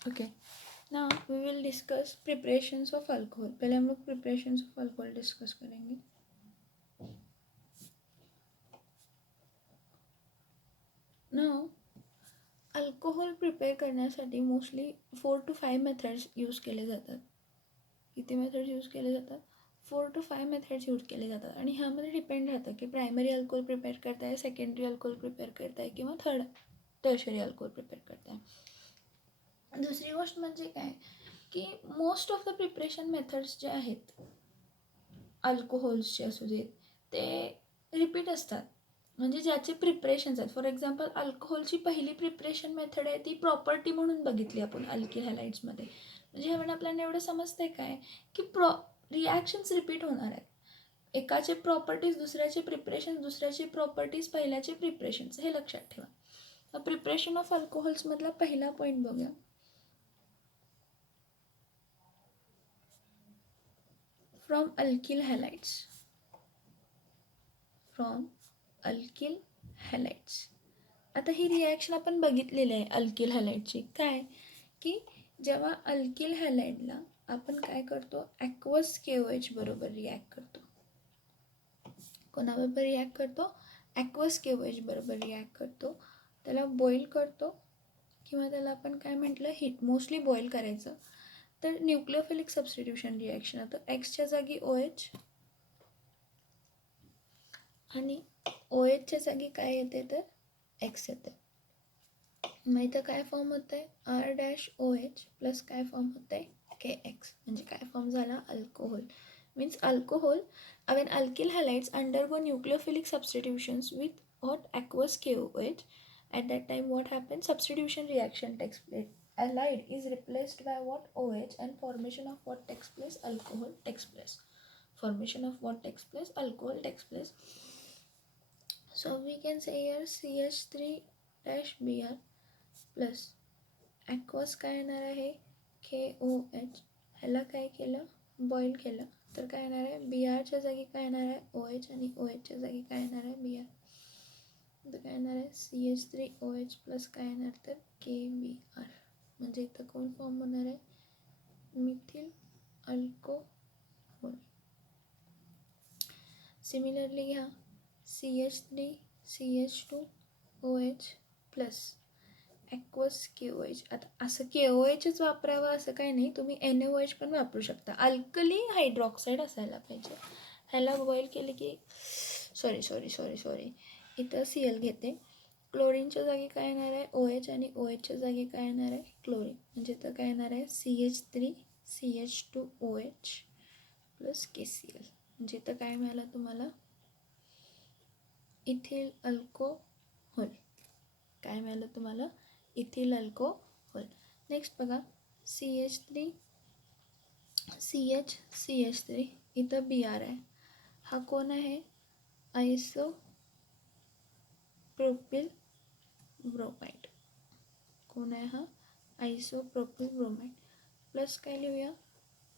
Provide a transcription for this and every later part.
Okay, now we will discuss preparations of alcohol. पहले हम लोग प्रिपरेशंस ऑफ अल्कोहल डिस्कस करेंगे. नाउ अल्कोहोल प्रिपेअर करण्यासाठी मोस्टली 4 to 5 मेथड्स यूज केले जातात. किती मेथड्स यूज केले जातात? 4 to 5 मेथड्स यूज केले जातात. आणि ह्यामध्ये डिपेंड राहतं की प्रायमरी अल्कोहोल प्रिपेअर करताय, सेकंडरी अल्कोहोल प्रिपेअर करताय किंवा टर्शरी अल्कोहोल प्रिपेअर करताय. दुसरी गोष्ट म्हणजे काय की most of the preparation methods जे आहेत अल्कोहोल्सचे असू देत ते रिपीट असतात. म्हणजे ज्याचे प्रिपरेशन्स आहेत. फॉर एक्झाम्पल अल्कोहोलची पहिली प्रिपरेशन मेथड आहे ती प्रॉपर्टी म्हणून बघितली आपण अल्किल हॅलाइड्समध्ये. म्हणजे ह्यामध्ये आपल्याला एवढं समजतं आहे काय की रिॲक्शन्स रिपीट होणार आहेत. एकाचे प्रॉपर्टीज दुसऱ्याचे प्रिपरेशन, दुसऱ्याचे प्रॉपर्टीज पहिल्याचे प्रिपरेशन्स, हे लक्षात ठेवा. प्रिपरेशन ऑफ अल्कोहोल्समधला पहिला पॉईंट बघूया. From alkyl halides. From alkyl halides. आता ही रिॲक्शन आपण बघितलेली आहे अल्किल हॅलाइडची. काय की जेव्हा अल्किल हॅलाइडला आपण काय करतो, ॲक्वस KOH बरोबर रिॲक्ट करतो. कोणाबरोबर रिॲक्ट करतो? ॲक्वस KOH बरोबर रिॲक्ट करतो. त्याला बॉईल करतो किंवा त्याला आपण काय म्हटलं, हीट, मोस्टली बॉईल करायचं. तर न्यूक्लियोफिलिक सबस्टिट्यूशन रिॲक्शन होतं. एक्सच्या जागी OH आणि OHच्या जागी काय येते तर एक्स येते. मग इथं काय फॉर्म होतं आहे, R-OH प्लस काय फॉर्म होतं आहे, KX. म्हणजे काय फॉर्म झाला, alcohol. Means alcohol when alkyl halides undergo nucleophilic substitutions with hot aqueous KOH, at that time what happens, substitution reaction takes place. Alide is replaced by what, OH, and formation of what takes place, alcohol takes place. Formation of what takes place, alcohol takes place. So we can say here CH3-Br plus aqueous काय येणार आहे, KOH. ह्याला काय केलं, boil केलं तर काय येणार आहे, BRच्या जागी काय येणार आहे, OH, आणि OHच्या जागी काय येणार आहे, BR. तर काय येणार आहे, CH3OH प्लस काय येणार तर KBr. म्हणजे इथं कोण फॉर्म होणार आहे, मिथिल अल्कोहोल. सिमिलरली घ्या CH3CH2OH प्लस ॲक्वस KOH. आता असं KOHच वापरावं असं काही नाही, तुम्ही NaOH पण वापरू शकता. अल्कली हायड्रॉक्साईड असायला पाहिजे. ह्याला बॉईल केले की सॉरी इथं Cl घेते. क्लोरीनच्या जागी काय येणार आहे, OH, आणि OHच्या जागी काय येणार आहे, क्लोरीन. म्हणजे इथं काय येणार आहे, CH3CH2OH प्लस KCl. म्हणजे इथं काय मिळालं तुम्हाला, इथिल अल्कोहोल. काय मिळालं तुम्हाला, इथिल अल्कोहोल. नेक्स्ट बघा CH3 इथं BR आहे. हा कोण आहे, आयसोप्रोपिल ब्रोमाइड. कोण आहे हा, आयसोप्रोपिल ब्रोमाइड. प्लस काय लिहूया,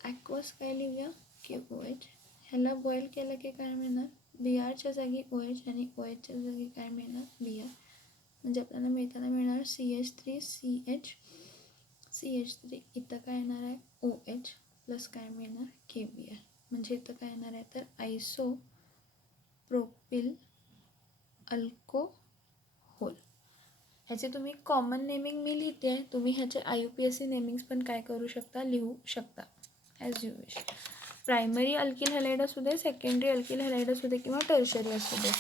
ॲक्वस काय लिहूया, KOH. ह्याला बॉईल केलं की काय मिळणार, BRच्या जागी OH, आणि OHच्या जागी काय मिळणार, BR. म्हणजे आपल्याला मिळताना मिळणार CH3 इथं काय येणार आहे, OH प्लस काय मिळणार, KBr. म्हणजे इथं काय येणार आहे तर आयसोप्रोपिल अल्कोहोल. ह्याचे तुम्ही कॉमन नेमिंग मी लिहिते आहे, तुम्ही ह्याचे IUPAC नेमिंग्स पण काय करू शकता, लिहू शकता as you wish. Primary alkyl halide असू दे, सेकंडरी अल्किल हॅलाइड असू दे किंवा टर्शरी असू दे,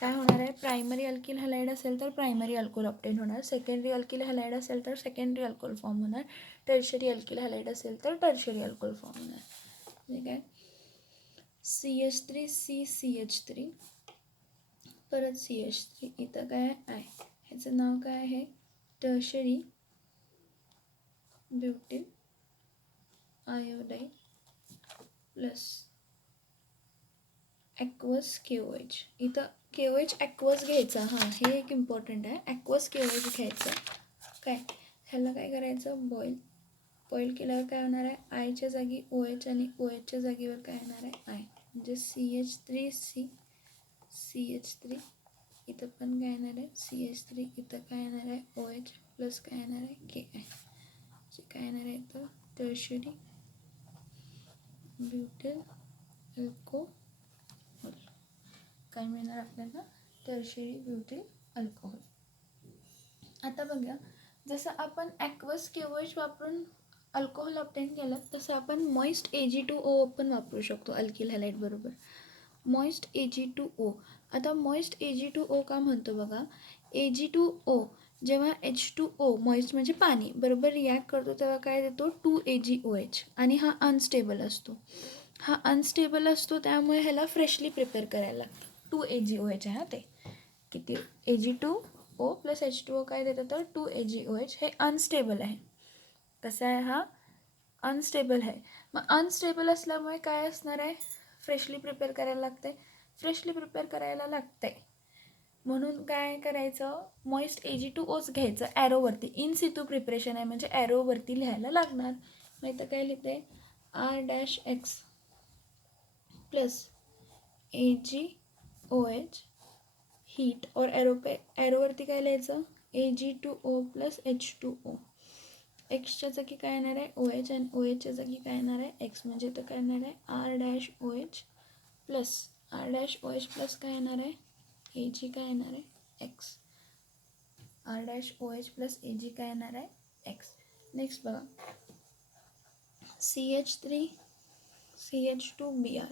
काय होणार आहे, प्रायमरी अल्किल हॅलाइड असेल तर प्रायमरी अल्कोहोल ऑब्टेन होणार, सेकंडरी अल्किल हॅलाइड असेल तर सेकंडरी अल्कोहोल फॉर्म होणार, टर्शरी अल्किल हॅलाइड असेल तर टर्शरी अल्कोहोल फॉर्म होणार. ठीक आहे. CH3CCH3 परत CH3 इथं काय आहे, ह्याचं नाव काय आहे, टर्शरी ब्युटिल आयोडाईड प्लस ॲक्वस KOH. इथं KOH ॲक्वस घ्यायचा, हां हे एक इम्पॉर्टंट आहे, ॲक्वस KOH घ्यायचं. काय ह्याला काय करायचं, बॉईल केल्यावर काय होणार आहे, आयच्या जागी OH, आणि OHच्या जागेवर काय येणार आहे, आय. म्हणजे CH3 इथं पण काय येणार आहे, CH3 इथं काय येणार आहे, OH प्लस काय येणार आहे, KI. Tertiary butyl alcohol. काय मिळणार आपल्याला? Tertiary butyl alcohol. आता बघा, जसं आपण ॲक्वस KOH वापरून अल्कोहोल ऑब्टेन केलं तसं आपण मॉइस्ट Ag2O पण वापरू शकतो अल्किल हॅलाइड बरोबर. Moist Ag2O. आता मॉइस्ट Ag2O का म्हणतो बघा, Ag2O जेव्हा H2O मॉइस्ट म्हणजे पाणी बरोबर रिॲक्ट करतो तेव्हा काय देतो 2AgOH आणि हा अनस्टेबल असतो. हा अनस्टेबल असतो त्यामुळे ह्याला फ्रेशली प्रिपेअर करायला लागतं. 2AgOH आहे हा ते. किती? Ag2O प्लस H2O काय देतं तर 2AgOH. हे अनस्टेबल आहे. कसं आहे हा? अनस्टेबल आहे. मग अनस्टेबल असल्यामुळे काय असणार आहे? फ्रेशली प्रिपेअर करायला लागते. फ्रेशली प्रिपेअर करायला लागते म्हणून काय करायचं, मॉइस्ट Ag2Oच घ्यायचं ॲरोवरती. इन सितू प्रिपरेशन आहे म्हणजे ॲरोवरती लिहायला लागणार. मग इथं काय लिहिते R-X प्लस AgOH हीट और ॲरोवरती काय लिहायचं Ag2O प्लस H2O. एक्सच्या जागी काय येणार आहे OH आणि OHच्या जागी काय येणार आहे X म्हणजे इथं काय येणार आहे R-OH प्लस काय येणार आहे Ag काय येणार आहे X. R-OH प्लस Ag काय येणार आहे X. नेक्स्ट बघा CH3 CH2Br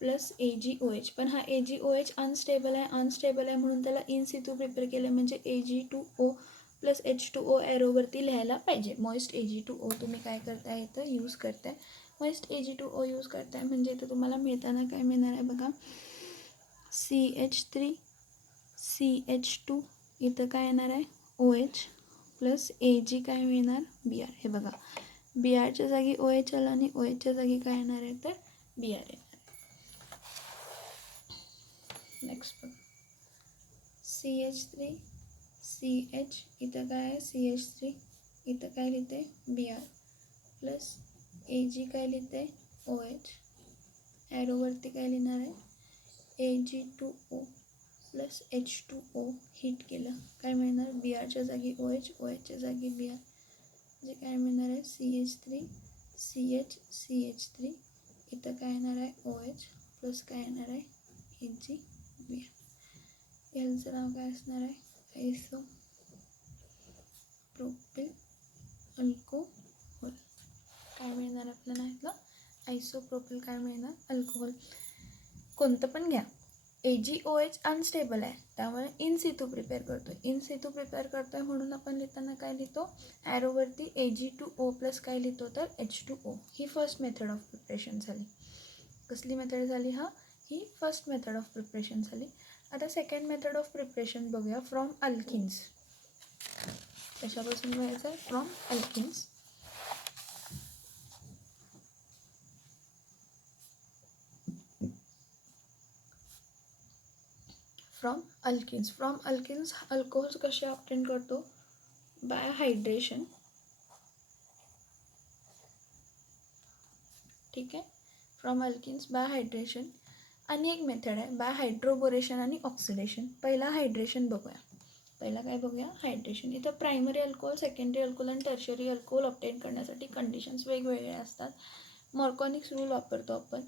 प्लस AgOH. पण हा AgOH अनस्टेबल आहे म्हणून त्याला इन सितू प्रिपेअर केलं म्हणजे Ag2O प्लस H2O ॲरोवरती लिहायला पाहिजे. मॉइस्ट Ag2O तुम्ही काय करताय इथं यूज करताय. मॉइस्ट Ag2O यूज करताय म्हणजे इथं तुम्हाला मिळताना काय मिळणार आहे बघा CH3 CH2 इथं काय येणार आहे OH प्लस Ag काय मिळणार Br. हे बघा Brच्या जागी OH आला आणि OHच्या जागी काय येणार आहे तर Br येणार. नेक्स्ट बघा CH3 CH इथं काय आहे CH3 इथं काय लिहिते Br प्लस Ag काय लिहिते OH. ॲरोवरती काय लिहिणार आहे Ag2O प्लस H2O हीट केलं काय मिळणार Brच्या जागी OH OHच्या जागी Br म्हणजे काय मिळणार आहे CH3 CH3 इथं काय येणार आहे OH प्लस काय येणार आहे Ag Br. याचं नाव काय असणार आहे आयसो प्रोपिल अल्कोहोल. काय मिळणार आपल्याला इथलं आयसोप्रोपिल काय मिळणार अल्कोहोल. कोणतं पण घ्या AgOH अनस्टेबल आहे त्यामुळे इन सितू प्रिपेअर करतो म्हणून आपण लिहिताना काय लिहितो ॲरोवरती Ag2O प्लस काय लिहितो तर H2O. ही फर्स्ट मेथड ऑफ प्रिपरेशन झाली. कसली मेथड झाली ही फर्स्ट मेथड ऑफ प्रिपरेशन झाली. आता सेकंड मेथड ऑफ प्रिपरेशन बघूया फ्रॉम अल्किन्स. कशापासून बघायचं from alkenes. From alkenes alcohols कसे ऑब्टेन करतो बाय हायड्रेशन. ठीक आहे फ्रॉम अल्किन्स बाय हायड्रेशन. आणि एक मेथड आहे बाय हायड्रोबोरेशन आणि ऑक्सिडेशन. पहिला हायड्रेशन बघूया. पहिला काय बघूया हायड्रेशन. इथं प्रायमरी अल्कोहोल सेकंडरी अल्कोहोल आणि टर्शरी अल्कोहोल ऑब्टेन करण्यासाठी कंडिशन्स वेगवेगळे असतात. मॉर्कॉनिक्स रूल वापरतो आपण.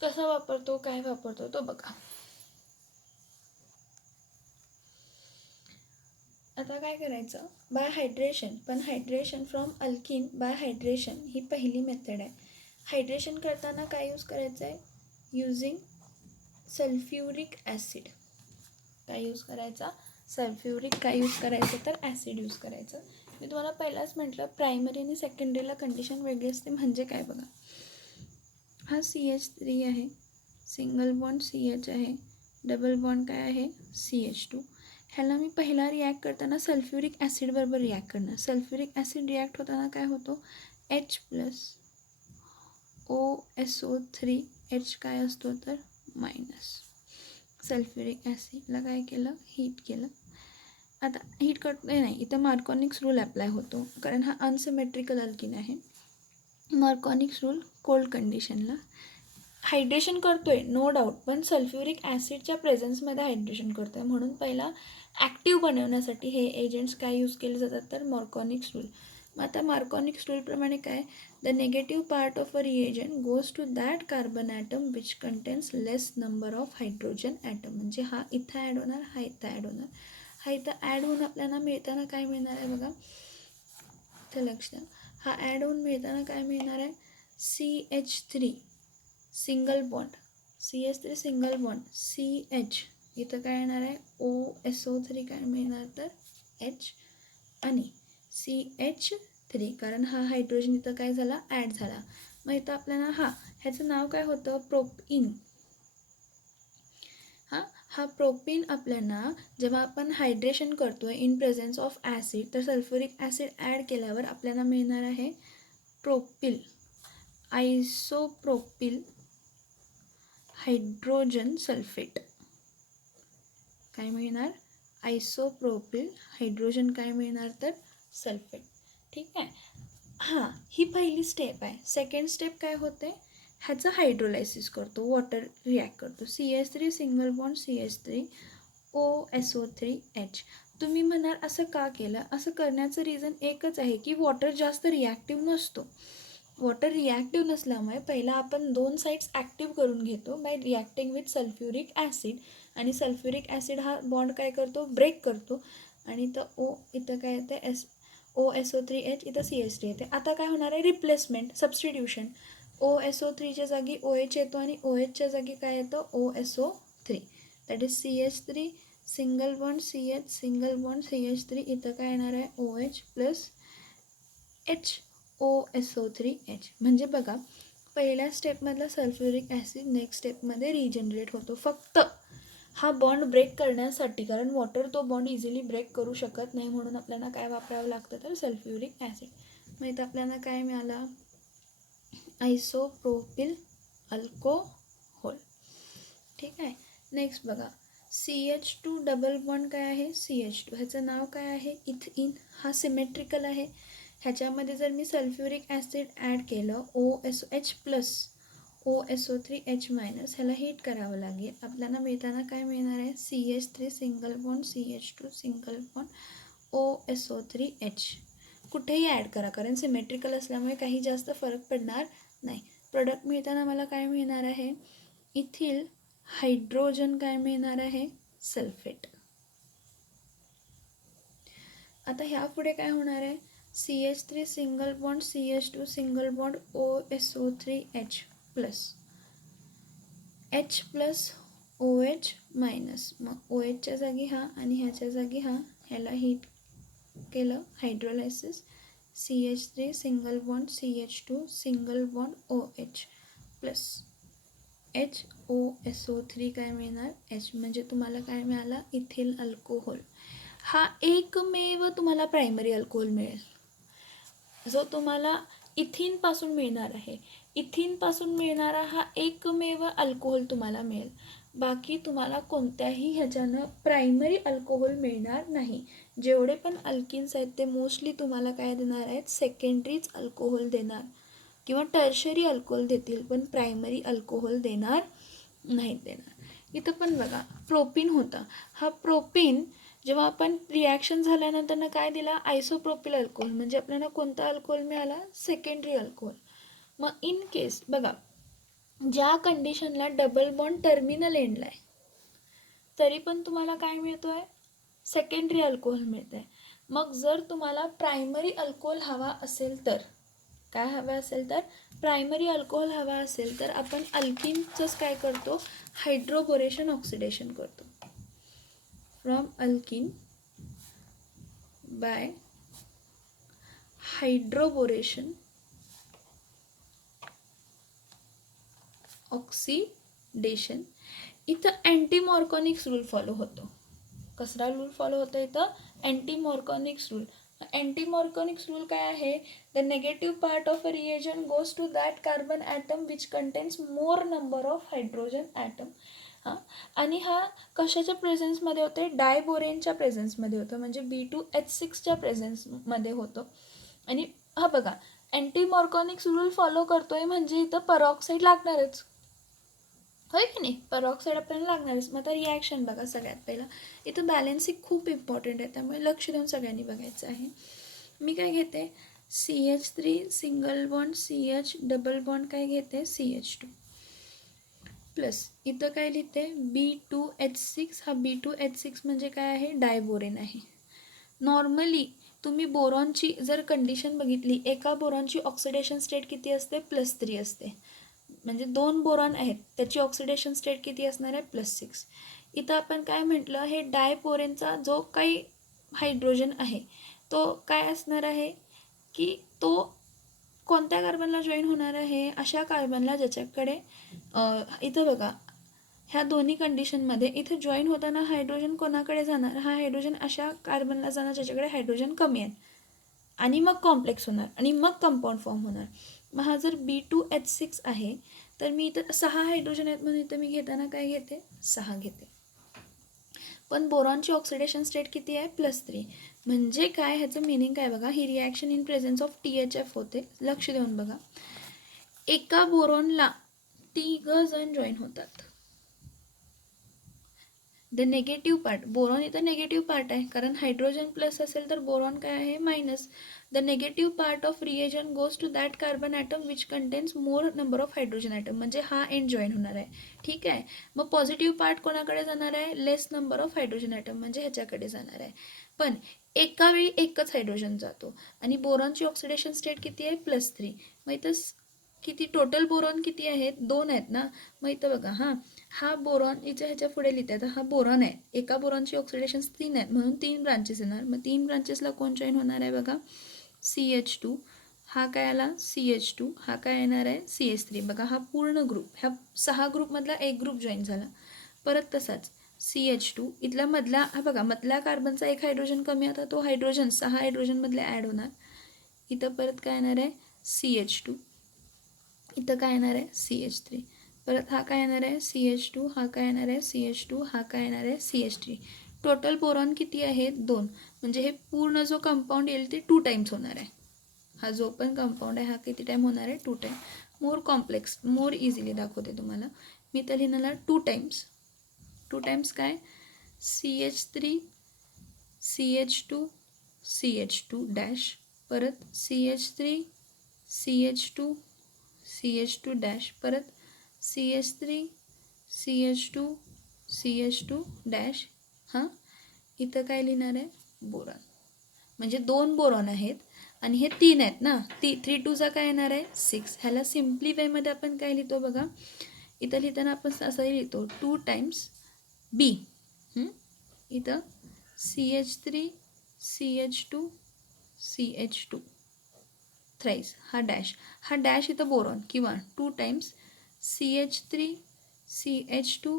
कसा वापरतो काय वापरतो तो बघा. आता काय करायचं बाय हायड्रेशन. पण hydration from alkene by hydration ही पहिली मेथड आहे. हायड्रेशन करताना काय यूज करायचं आहे युजिंग सल्फ्युरिक ॲसिड. काय यूज करायचा सल्फ्युरिक काय यूज करायचं तर ॲसिड यूज करायचं. मी तुम्हाला पहिलाच म्हटलं प्रायमरी आणि सेकंडरीला कंडिशन वेगळी असते. म्हणजे काय बघा हा CH3 आहे सिंगल बॉन्ड CH आहे डबल बॉन्ड काय आहे CH2. ह्याला मी पहिला रिॲक्ट करताना सल्फ्युरिक ॲसिड बरोबर रिॲक्ट करणार. सल्फ्युरिक ॲसिड रिॲक्ट होताना काय होतो H प्लस OSO3 H काय असतो तर मायनस. सल्फ्युरिक ॲसिडला काय केलं हीट केलं. आता हीट करते नाही इथं मार्कॉनिक्स रूल अप्लाय होतो कारण हा अनसिमेट्रिकल अल्किन आहे. मार्कॉनिक्स रूल कोल्ड कंडिशनला हायड्रेशन करतोय नो डाऊट पण सल्फ्युरिक ॲसिडच्या प्रेझेन्समध्ये हायड्रेशन करतो आहे म्हणून पहिला ॲक्टिव्ह बनवण्यासाठी हे एजंट्स काय यूज केले जातात तर मार्कॉनिक्स रूल. मग आता मार्कॉनिक्स रूलप्रमाणे काय, the negative part of a reagent goes to that carbon atom which contains less number of hydrogen atom. म्हणजे हा इथं ॲड होणार, हा इथं ॲड होणार. हा इथं ॲड होऊन आपल्याला मिळताना काय मिळणार आहे बघा, इथं लक्ष द्या. हा ॲड होऊन मिळताना काय मिळणार आहे, CH3 single bond, CH3 single bond, CH इथं काय येणार आहे, OSO3 काय मिळणार तर H आणि CH3, कारण हा हायड्रोजन इथं काय झाला, ॲड झाला. मग इथं आपल्याला ह्याचं नाव काय होतं, प्रोपीन. हा प्रोपीन आपल्याला जेव्हा आपण हायड्रेशन करतो आहे इन प्रेझेन्स ऑफ ॲसिड, तर सल्फ्युरिक ॲसिड ॲड केल्यावर आपल्याला मिळणार आहे प्रोपिल, आयसोप्रोपिल हायड्रोजन सल्फेट. काय मिळणार, आयसोप्रोपिल हायड्रोजन काय मिळणार तर सल्फेट. ठीक आहे. ही पहिली स्टेप आहे. सेकंड स्टेप काय होते, ह्याचं हायड्रोलायसिस करतो, वॉटर रिॲक्ट करतो. CH3 single bond CH3 OSO3H. तुम्ही म्हणाल असं का केलं, असं करण्याचं रिझन एकच आहे की वॉटर जास्त रिॲक्टिव्ह नसतो. वॉटर रिॲक्टिव्ह नसल्यामुळे पहिला आपण 2 साईड्स ॲक्टिव्ह करून घेतो by reacting with sulphuric acid, आणि सल्फ्युरिक ॲसिड हा बॉन्ड काय करतो, ब्रेक करतो, आणि इथं काय येते OSO3H, इथं CH3 येते. आता काय होणार आहे, रिप्लेसमेंट, सबस्टिट्यूशन. OSO3च्या जागी OH येतो आणि OHच्या जागी काय येतं, OSO3. That is CH3 single bond CH single bond CH3, इथं काय येणार आहे OH प्लस H OSO3H. म्हणजे बघा, पहिल्या स्टेपमधला सल्फ्युरिक ॲसिड नेक्स्ट स्टेपमध्ये रिजनरेट होतो, फक्त हा बॉन्ड ब्रेक करण्यासाठी, कारण वॉटर तो बॉन्ड इझिली ब्रेक करू शकत नाही, म्हणून आपल्याला काय वापरावं लागतं तर सल्फ्युरिक ॲसिड. मग इथं आपल्याला काय मिळालं, आयसोप्रोपिल अल्कोहोल. ठीक आहे. नेक्स्ट बघा, CH2 डबल बॉन्ड काय आहे, CH2, ह्याचं नाव काय आहे, इथीन. हा सिमेट्रिकल आहे. ह्याच्यामध्ये जर मी सल्फ्युरिक ॲसिड ॲड केलं, OSOH प्लस OSO3H मायनस, ह्याला हीट करावं लागेल. आपल्याला मिळताना काय मिळणार आहे, CH3 single bond CH2 single bond OSO3H. कुठेही ॲड करा, कारण सिमेट्रिकल असल्यामुळे काही जास्त फरक पडणार नाही. प्रोडक्ट मिळताना मला काय मिळणार आहे, इथिल हायड्रोजन काय मिळणार आहे, सल्फेट. आता ह्या पुढे काय होणार आहे, CH3 single bond CH2 single bond OSO3H plus H plus OH minus. मग OHच्या जागी हा आणि ह्याच्या जागी हा, ह्याला हीट केलं, hydrolysis. CH3 single bond CH2 single bond OH plus H OSO3 काय मिळणार, H. म्हणजे तुम्हाला काय मिळाला, इथिल अल्कोहोल. हा एकमेव तुम्हाला प्रायमरी अल्कोहोल मिळेल जो तुम्हाला इथिनपासून मिळणार आहे. इथिनपासून मिळणारा हा एकमेव अल्कोहोल तुम्हाला मिळेल. बाकी तुम्हाला कोणत्याही ह्याच्यानं प्रायमरी अल्कोहोल मिळणार नाही. जेवढे पण अल्किन्स आहेत ते मोस्टली तुम्हाला काय देणार आहेत, सेकंडरीच अल्कोहोल देणार किंवा टर्शरी अल्कोहोल देतील, पण प्रायमरी अल्कोहोल देणार नाहीत देणार. इथं पण बघा, प्रोपीन होता. हा प्रोपीन जेव्हा आपण रिॲक्शन झाल्यानंतर काय दिला, आयसोप्रोपिल अल्कोहोल. म्हणजे आपल्याला कोणता अल्कोहोल मिळाला, सेकंडरी अल्कोहोल. मग इन केस बघा, ज्या कंडिशनला डबल बॉन्ड टर्मिनल एंडला आहे तरी पण तुम्हाला काय मिळतो आहे, सेकंडरी अल्कोहोल मिळतं आहे. मग जर तुम्हाला प्रायमरी अल्कोहोल हवा असेल तर काय हवं असेल तर, प्रायमरी अल्कोहोल हवा असेल तर आपण अल्किनचंच काय करतो, हायड्रोबोरेशन ऑक्सिडेशन करतो. From alkene by hydroboration oxidation. इथं अँटी मॉर्कॉनिक्स रूल फॉलो होतो. कसला रूल फॉलो होतो इथं, anti Markovnikov's rule. Anti Markovnikov's rule काय आहे, the negative part of a reagent goes to that carbon atom which contains more number of hydrogen atom. आणि हा कशाच्या प्रेझेन्समध्ये होते, डायबोरेनच्या प्रेझेन्समध्ये होतं, म्हणजे B2H6च्या प्रेझेन्समध्ये होतं. आणि हा बघा, अँटी मॉर्कॉनिक्स रूल फॉलो करतोय म्हणजे इथं परऑक्साईड लागणारच, होय की नाही, परऑक्साईड आपल्याला लागणारच. मग आता रिॲक्शन बघा, सगळ्यात पहिला इथं बॅलन्सिंग खूप इम्पॉर्टंट आहे, त्यामुळे लक्ष देऊन सगळ्यांनी बघायचं आहे. मी काय घेते, CH3 single bond CH double bond काय घेते CH2 प्लस इथं काय लिहिते B2H6. हा B2H6 म्हणजे काय आहे, डायबोरेन आहे. नॉर्मली तुम्ही बोरॉनची जर कंडिशन बघितली, एका बोरॉनची ऑक्सिडेशन स्टेट किती असते, +3 असते. म्हणजे 2 बोरॉन आहेत, त्याची ऑक्सिडेशन स्टेट किती असणार आहे, +6. इथं आपण काय म्हटलं, हे डायपोरेनचा जो काही हायड्रोजन आहे तो काय असणार आहे की तो कोणत्या कार्बनला जॉईन होणार आहे, अशा कार्बनला ज्याच्याकडे इथं बघा ह्या दोन्ही कंडिशनमध्ये इथे जॉईन होताना हायड्रोजन कोणाकडे जाणार, हा हायड्रोजन अशा कार्बनला जाणार ज्याच्याकडे हायड्रोजन कमी आहे आणि मग कॉम्प्लेक्स होणार आणि मग कंपाऊंड फॉर्म होणार. मग हा जर B2H6 आहे तर मी इथं 6 हायड्रोजन आहेत म्हणून इथं मी घेताना काय घेते, 6 घेते. पण बोरॉनची ऑक्सिडेशन स्टेट किती आहे, +3. म्हणजे काय, ह्याचं मिनिंग काय बघा, ही reaction in presence of THF होते. लक्ष देऊन बघा, एका बोरॉनला 3 जण जॉईन होतात. द नेगेटिव्ह पार्ट, बोरॉन इथं नेगेटिव्ह पार्ट आहे कारण हायड्रोजन प्लस असेल तर बोरॉन काय आहे, minus. The negative part of reagent goes to that carbon atom which contains more number of hydrogen atom. म्हणजे हा एंड जॉईन होणार आहे, ठीक आहे. मग पॉझिटिव्ह पार्ट कोणाकडे जाणार आहे, लेस नंबर ऑफ हायड्रोजन ॲटम म्हणजे ह्याच्याकडे जाणार आहे. पण एका वेळी एकच हायड्रोजन जातो आणि बोरॉनची ऑक्सिडेशन स्टेट किती आहे, +3. मग इथं किती टोटल बोरॉन किती आहेत, 2 आहेत ना. मग इथं बघा, हा बोरॉन इथे ह्याच्या पुढे लिहिते, तर हा बोरॉन आहे. एका बोरॉनची ऑक्सिडेशन 3 आहेत म्हणून 3 ब्रांचेस येणार. मग 3 ब्रांचेसला कोण जॉईन होणार आहे बघा, CH2. हा काय आला, CH2. हा काय येणार आहे, CH3. बघा हा पूर्ण ग्रुप, ह्या 6 ग्रुपमधला एक ग्रुप जॉईन झाला. परत तसाच CH2 इथला मधला, हा बघा मधल्या कार्बनचा एक हायड्रोजन कमी आता तो हायड्रोजन 6 हायड्रोजनमधले ॲड होणार. इथं परत काय येणार आहे, CH2. इथं काय येणार आहे, CH3. परत हा काय येणार आहे, CH2. हा काय येणार आहे, CH2. हा काय येणार आहे, CH3. टोटल बोरॉन किती आहे, 2. म्हणजे हे पूर्ण जो कंपाऊंड येईल ते 2 टाईम्स होणार आहे. हा जो पण कंपाऊंड आहे हा किती टाईम होणार आहे, 2 टाईम. मोर कॉम्प्लेक्स, मोर इझिली दाखवते तुम्हाला मी. तर लिहिणार 2 टाईम्स. 2 टाईम्स काय, CH3 CH2 CH2 डॅश, परत CH3 CH2 CH2 डॅश, परत CH3 CH2 CH2 डॅश. हां, इथं काय लिहिणार आहे, बोरॉन. म्हणजे 2 बोरॉन आहेत आणि हे 3 आहेत ना. 3 2 काय येणार आहे, 6. ह्याला सिम्प्लिफायमध्ये आपण काय लिहितो बघा, इथं लिहिताना आपण असंही लिहितो 2 टाईम्स B. इथं CH3 CH2 CH2 थ्राईस. हा डॅश इथं बोरॉन किंवा 2 Times CH3 CH2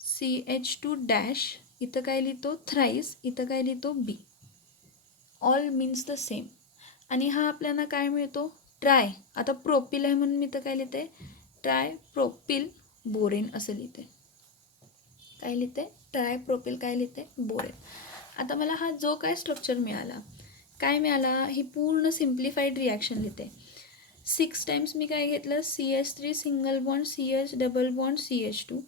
CH2 dash. इथं काय लिहितो, थ्राईस. इथं काय लिहितो, B. All means the same. आणि हा आपल्याला काय मिळतो, ट्राय. आता प्रोपिल आहे म्हणून मी इथं काय लिहिते, ट्राय प्रोपिल बोरेन असं लिहिते. काय लिहिते, ट्राय प्रोपिल काय लिहिते, बोरेन. आता मला हा जो काय स्ट्रक्चर मिळाला, काय मिळाला, ही पूर्ण सिम्प्लिफाईड रिॲक्शन लिहिते. 6 टाईम्स मी काय घेतलं, CH3 single bond CH double bond CH2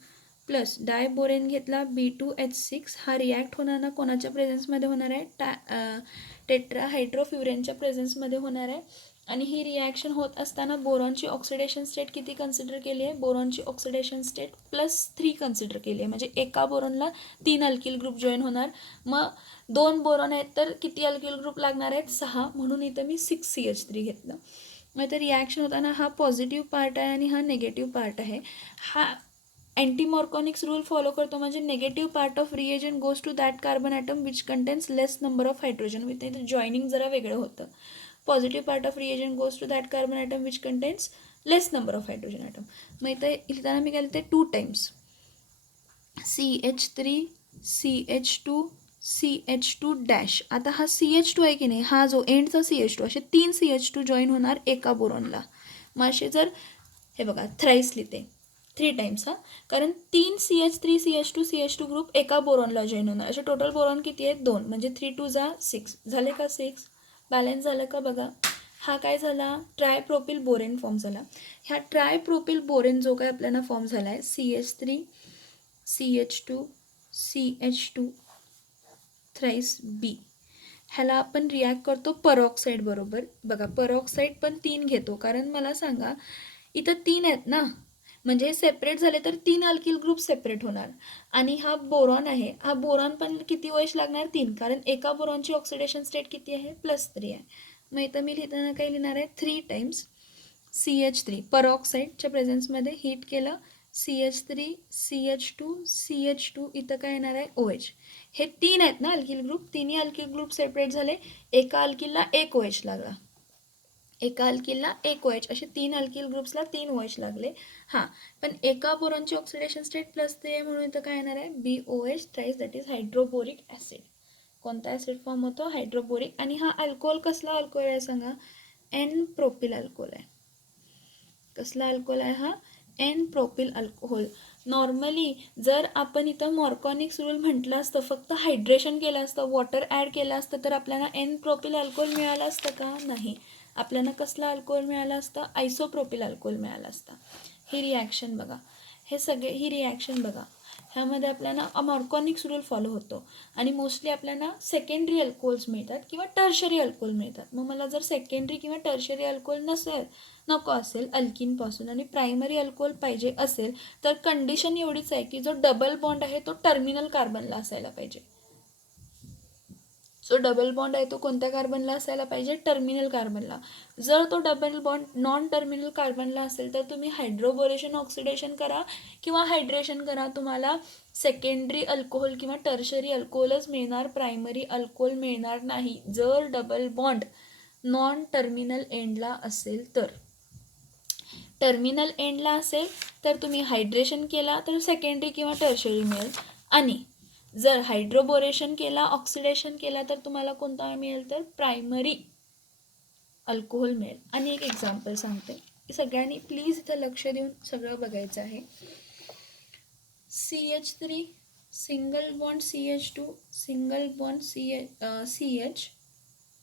plus diborane घेतला B2H6. हा रिॲक्ट होणार ना कोणाच्या प्रेझेन्समध्ये होणार आहे, टेट्राहायड्रोफ्युरेनच्या प्रेझेन्समध्ये होणार आहे. आणि ही रिॲक्शन होत असताना बोरॉनची ऑक्सिडेशन स्टेट किती कन्सिडर केली आहे, बोरॉनची ऑक्सिडेशन स्टेट +3 कन्सिडर केली आहे. म्हणजे एका बोरॉनला 3 अल्किल ग्रुप जॉईन होणार. मग 2 बोरॉन आहेत तर किती अल्किल ग्रुप लागणार आहेत, 6. म्हणून इथं मी 6CH3 घेतलं. मग इथं रिॲक्शन होताना हा पॉझिटिव्ह पार्ट आहे आणि हा निगेटिव्ह पार्ट आहे. हा अँटीमॉर्कॉनिक्स रूल फॉलो करतो. म्हणजे negative part of reagent goes to that carbon atom which contains less number of hydrogen. With इथं जॉईनिंग जरा वेगळं होतं. Positive part of reagent goes to that carbon atom which contains less number of hydrogen atom. मग इथं लिहिताना मी काय लिहिते, 2 Times CH3 CH2 CH2 dash. आता हा CH2 आहे की नाही, हा जो एंडचा CH2, असे 3 CH2 जॉईन होणार एका बोरॉनला. मग असे जर हे बघा थ्राईस लिहिते 3 टाईम्स. कारण 3 CH3 CH2 CH2 ग्रुप एका बोरॉनला जॉईन होणार. असे टोटल बोरॉन किती आहेत, 2. म्हणजे 3 2 6 झाले का, 6 बॅलन्स झालं का बघा. हा काय झाला, ट्रायप्रोपिल बोरेन फॉर्म झाला. ह्या ट्रायप्रोपिल बोरेन जो काय आपल्याला फॉर्म झाला आहे, CH3 CH2 CH2 thrice B. ह्याला आपण रिॲक्ट करतो परऑक्साईड बरोबर. बघा परऑक्साईड पण 3 घेतो, कारण मला सांगा इथं 3 आहेत ना, म्हणजे हे सेपरेट झाले तर 3 अल्किल ग्रुप सेपरेट होणार. आणि हा बोरॉन आहे, हा बोरॉन पण किती OH लागणार 3, कारण एका बोरॉनची ऑक्सिडेशन स्टेट किती आहे +3 आहे. मग इथं मी लिहिताना काय लिहिणार आहे 3 टाइम्स CH3 परऑक्साईडच्या प्रेझेन्समध्ये हीट केलं, CH3 CH2 CH2 इथं काय येणार आहे OH. हे 3 आहेत ना अल्किल ग्रुप, तिन्ही अल्किल ग्रुप सेपरेट झाले, एका अल्किलला 1 OH लागला, एका अल्किलला 1 OH, असे 3 अल्किल ग्रुप्सला 3 OH लागले. हां, पण एका बोरॉनची ऑक्सिडेशन स्टेट +3 आहे म्हणून इथं काय येणार आहे BOH thrice, that is hydroboric acid. कोणता ॲसिड फॉर्म होतो हायड्रोबोरिक. आणि हा अल्कोहोल कसला अल्कोहोल आहे सांगा, N प्रोपिल अल्कोहोल आहे. कसला अल्कोहोल आहे हा N प्रोपिल अल्कोहोल. नॉर्मली जर आपण इथं मॉर्कॉनिक्स रूल म्हटलं असतं, फक्त हायड्रेशन केलं असतं, वॉटर ॲड केलं असतं, तर आपल्याला N प्रोपिल अल्कोहोल मिळालं असतं का, नाही. आपल्याला कसला अल्कोहोल मिळालं असतं, आयसोप्रोपिल अल्कोहोल मिळालं असतं. ही रिॲक्शन बघा, हे सगळे ही रिॲक्शन बघा, ह्यामध्ये आपल्याला मॉर्कॉनिक्स रूल फॉलो होतो आणि मोस्टली आपल्याला सेकंडरी अल्कोहोल्स मिळतात किंवा टर्शरी अल्कोहोल मिळतात. मग मला जर सेकंडरी किंवा टर्शरी अल्कोहोल नको असेल अल्किनपासून आणि प्रायमरी अल्कोहोल पाहिजे असेल, तर कंडिशन एवढीच आहे की जो डबल बॉन्ड आहे तो टर्मिनल कार्बनला असायला पाहिजे. जो डबल बॉन्ड आहे तो कोणत्या कार्बनला असायला पाहिजे, टर्मिनल कार्बनला. जर तो डबल बॉन्ड नॉन टर्मिनल कार्बनला असेल तर तुम्ही हायड्रोबोरेशन ऑक्सिडेशन करा किंवा हायड्रेशन करा, तुम्हाला सेकंडरी अल्कोहोल किंवा टर्शरी अल्कोहोलच मिळणार, प्रायमरी अल्कोहोल मिळणार नाही, जर डबल बॉन्ड नॉन टर्मिनल एंडला असेल तर. टर्मिनल एंडला असेल तर तुम्ही हायड्रेशन केला तर सेकंडरी किंवा टर्शरी मिळेल, आणि जर हायड्रोबोरेशन केला ऑक्सिडेशन केला तर तुम्हाला कोणता मिळेल तर प्रायमरी अल्कोहोल मिळेल. आणि एक एक्झाम्पल सांगते, सगळ्यांनी प्लीज इथं लक्ष देऊन सगळं बघायचं आहे. CH3 single bond CH2 single bond CH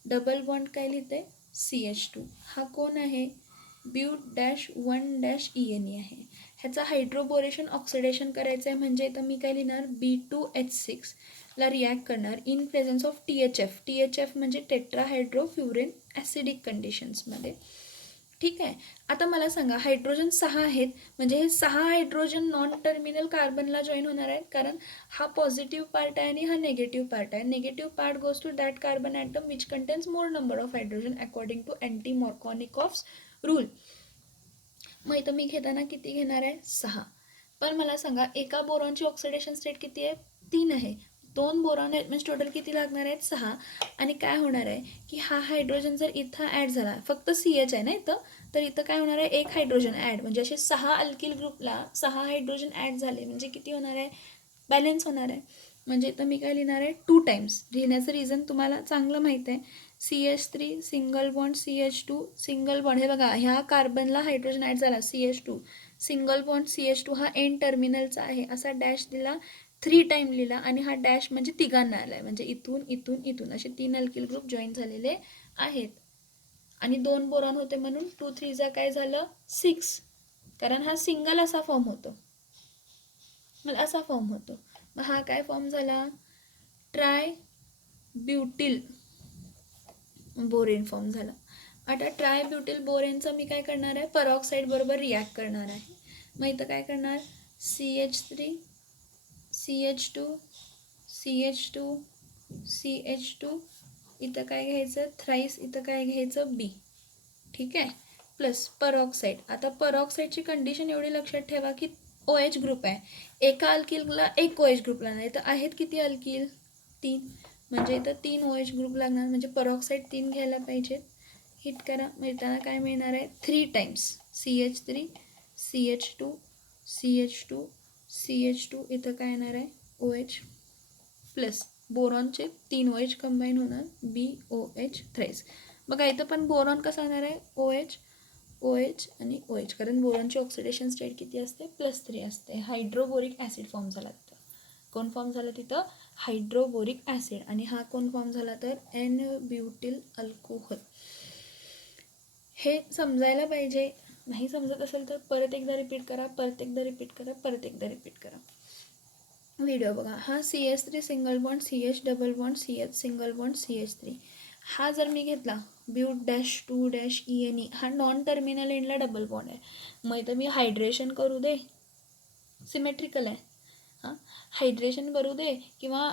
double bond काय लिहिते CH2. हा कोण आहे ब्यूट-1-ENE आहे. ह्याचा हायड्रोबोरेशन ऑक्सिडेशन करायचं आहे, म्हणजे इथं मी काय लिहिणार B2H6 ला रिॲक्ट करणार in presence of THF. THF म्हणजे टेट्राहायड्रोफ्युरेन ॲसिडिक कंडिशन्समध्ये. ठीक आहे. आता मला सांगा हायड्रोजन 6 आहेत, म्हणजे हे 6 हायड्रोजन नॉन टर्मिनल कार्बनला जॉईन होणार आहेत, कारण हा पॉझिटिव्ह पार्ट आहे आणि हा नेगेटिव्ह पार्ट आहे. Negative part goes to that carbon atom which contains more number of hydrogen according to anti Markovnikov's rule. मग इथं मी घेताना किती घेणार आहे 6. पण मला सांगा एका बोरॉनची ऑक्सिडेशन स्टेट किती आहे 3 आहे, 2 बोरॉन आहेत, म्हणजे टोटल किती लागणार आहेत 6. आणि काय होणार आहे की हा हायड्रोजन जर इथं ॲड झाला, फक्त CH आहे ना इथं, तर इथं काय होणार आहे 1 हायड्रोजन ॲड, म्हणजे असे 6 अल्किल ग्रुपला 6 हायड्रोजन ॲड झाले म्हणजे किती होणार आहे, बॅलेन्स होणार आहे. म्हणजे इथं मी काय लिहिणार आहे 2 टाइम्स. लिहिण्याचं रिझन तुम्हाला चांगलं माहीत आहे. CH3 single bond CH2 single bond, हे बघा ह्या कार्बनला हायड्रोजन ॲड झाला CH2 सिंगल बॉन्ड CH2 हा एन टर्मिनलचा आहे, असा डॅश दिला 3 टाइम लिहिला, आणि हा डॅश म्हणजे तिघांना आला आहे, म्हणजे इथून इथून इथून असे 3 अल्किल ग्रुप जॉईन झालेले आहेत. आणि 2 बोरॉन होते म्हणून 2 3 काय झालं 6, कारण हा सिंगल असा फॉर्म होतो, मला असा फॉर्म होतो. मग हा काय फॉर्म झाला ट्राय ब्युटिल बोरेन फॉर्म झाला. आता ट्राय ब्युटिल बोरेनचं मी काय करणार आहे परऑक्साईड बरोबर रिॲक्ट करणार आहे. मग इथं काय करणार CH3 CH2 CH2 CH2 इथं काय घ्यायचं थ्राईस, इथं काय घ्यायचं B. ठीक आहे, प्लस परऑक्साईड. आता परऑक्साईडची कंडिशन एवढी लक्षात ठेवा की OH ग्रुप आहे, एका अल्किलला 1 OH ग्रुप लागणार, इथं आहेत किती अल्किल 3, म्हणजे इथं 3 OH ग्रुप लागणार, म्हणजे परऑक्साईड 3 घ्यायला पाहिजेत. हिट करा, मिळताना काय मिळणार आहे 3 times CH3 CH2 CH2 CH2 इथं काय येणार आहे OH प्लस बोरॉनचे 3 OH कंबाईन होणार BOH थ्राईस. बघा इथं पण बोरॉन कसा होणार आहे OH OH आणि OH, कारण बोरॉनची ऑक्सिडेशन स्टेट किती असते +3 असते. हायड्रोबोरिक ॲसिड फॉर्म झाला तिथं. कोण फॉर्म झाला तिथं हायड्रोबोरिक ॲसिड. आणि हा कोण फॉर्म झाला तर N ब्युटिल अल्कोहोल. हे समजायला पाहिजे. नाही समजत असेल तर परत एकदा रिपीट करा, परत एकदा रिपीट करा, परत एकदा रिपीट करा. व्हिडिओ बघा. हा CH3 single bond, CH double bond, CH single bond, CH3. हा जर मी घेतला ब्यूट-2-ENE, हा नॉन टर्मिनल एंडला डबल बॉन्ड आहे. मग इथं मी हायड्रेशन करू दे, सिमेट्रिकल आहे. हां, हायड्रेशन करू दे किंवा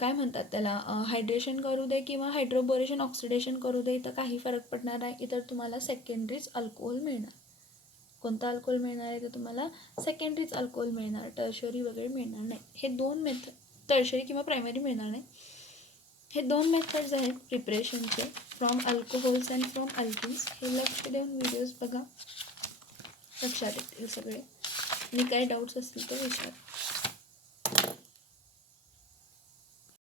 काय म्हणतात त्याला, हायड्रेशन करू दे किंवा हायड्रोबोरेशन ऑक्सिडेशन करू दे, इथं काही फरक पडणार नाही. इतर तुम्हाला सेकंडरीच अल्कोहोल मिळणार. कोणता अल्कोहोल मिळणार आहे तर तुम्हाला सेकंडरीच अल्कोहोल मिळणार, टर्शरी वगैरे मिळणार नाही. हे दोन मेथड, टर्शरी किंवा प्रायमरी मिळणार नाही. हे दोन मेथड्स आहेत प्रिपरेशनचे, from alcohols and from alkenes. हे लक्ष देऊन व्हिडिओज बघा, लक्षात येतील सगळे. आणि काही डाऊट्स असतील तर विचार.